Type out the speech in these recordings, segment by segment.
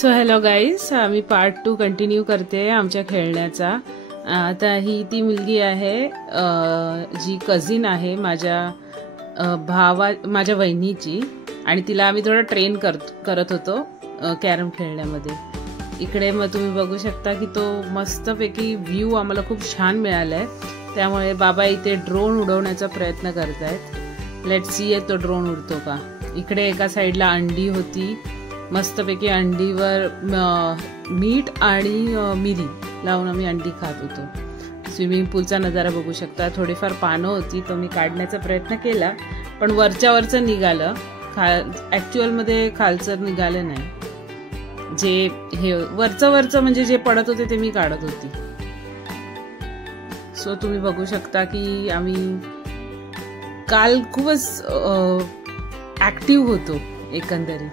So hello guys, आम्ही part 2 continue करते आमच्या खेळण्याचा. आता ही ती मुलगी आहे जी कझिन आहे माझ्या वहिनीची, आणि तिला आम्ही थोडं ट्रेन करत होतो कॅरम खेळण्यामध्ये. इकडे मग तुम्ही बघू शकता की तो मस्तपैकी व्ह्यू आम्हाला खूप छान मिळालाय. त्यामुळे बाबा इथे ड्रोन उडवण्याचा प्रयत्न करतायत. लेट्स सी तो ड्रोन उडतो का. इकडे एका साईडला अंडी होती, मस्तपैकी अंडीवर मीठ आणि मिरी लावून आम्ही अंडी खात होतो. स्विमिंग पूलचा नजारा बघू शकता. थोडीफार पानं होती, तो मी काढण्याचा प्रयत्न केला, पण वरचं निघालं. ॲक्च्युअलमध्ये खालचं निघालं नाही. जे हे वरचं म्हणजे जे पडत होते ते मी काढत होती. सो तुम्ही बघू शकता की आम्ही काल खूपच ॲक्टिव्ह होतो एकंदरीत.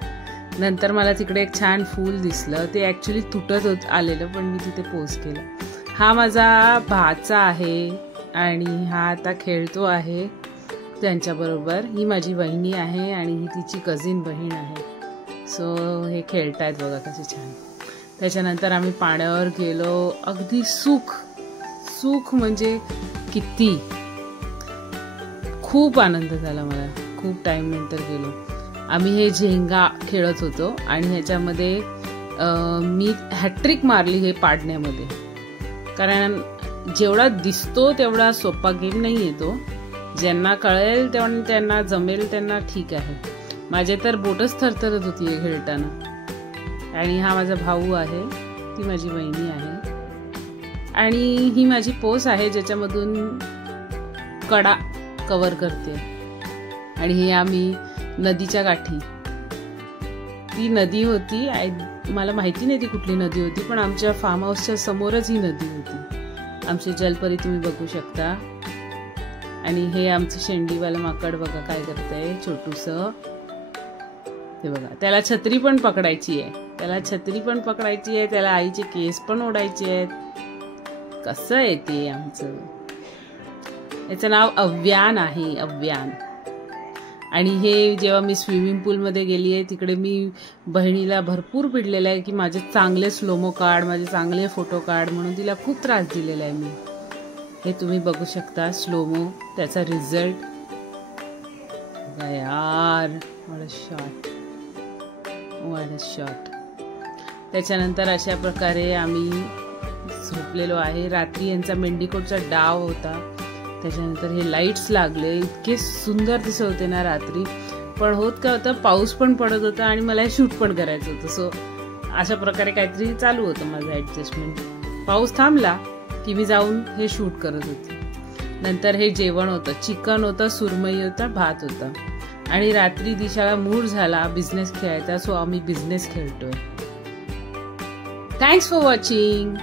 नंतर मला तिकडे एक छान फूल दिसलं, ते ॲक्च्युली तुटत आलेलं, पण मी तिथे पोस्ट केलं. हा माझा भाचा आहे आणि हा आता खेळतो आहे त्यांच्याबरोबर. ही माझी वहिनी आहे आणि ही तिची कझिन बहीण आहे. सो हे खेळतायत बघा कसे छान. त्याच्यानंतर आम्ही पाण्यावर गेलो. अगदी सुख म्हणजे किती, खूप आनंद झाला मला. खूप टाइम नंतर गेलो. आम्ही हे झेंगा खेळत होतो आणि ह्याच्यामध्ये मी हॅट्रिक मारली हे पाडण्यामध्ये. कारण जेवढा दिसतो तेवढा सोपा गेम नाही येतो. ज्यांना कळेल त्यांना जमेल त्यांना ठीक आहे. माझे तर बोटच थरथरत होती हे खेळताना. आणि हा माझा भाऊ आहे, ती माझी वहिनी आहे, आणि ही माझी पोस आहे ज्याच्यामधून कडा कव्हर करते. आणि हे आम्ही नदीच्या गाठी, ती नदी होती, मला माहिती नाही ती कुठली नदी होती, पण आमच्या फार्म हाऊसच्या समोरच ही नदी होती. आमची जलपरी तुम्ही बघू शकता. आणि हे आमचं शेंडीवालं माकड बघा काय करतंय, छोटूस. हे बघा, त्याला छत्री पण पकडायची आहे, त्याला आईचे केस पण ओढायचे आहेत. कसं आहे ते आमचं. याचं नाव अव्यान आहे, अव्यान. आणि हे जेव्हा मी स्विमिंग पूलमध्ये गेली आहे तिकडे मी बहिणीला भरपूर पिडलेलं आहे की माझे चांगले स्लोमो काढ, माझे चांगले फोटो काढ, म्हणून तिला खूप त्रास दिलेला आहे मी. हे तुम्ही बघू शकता स्लोमो, त्याचा रिझल्ट. यार व्हॉट अ शॉट. त्याच्यानंतर अशा प्रकारे आम्ही झोपलेलो आहे. रात्री यांचा मेंढीकोटचा डाव होता. त्याच्यानंतर हे लाईट्स लागले, इतके सुंदर दिसत होते ना रात्री. पण होत काय होतं, पाऊस पण पडत होता आणि मला हे शूट पण करायचं होतं. सो अशा प्रकारे काहीतरी चालू होतं माझं ॲडजस्टमेंट. पाऊस थांबला की मी जाऊन हे शूट करत होते. नंतर हे जेवण होतं, चिकन होतं, सुरमई होता, भात होता. आणि रात्री दिशाला मूड झाला बिझनेस खेळायचा, सो आम्ही बिझनेस खेळतोय. Thanks for watching.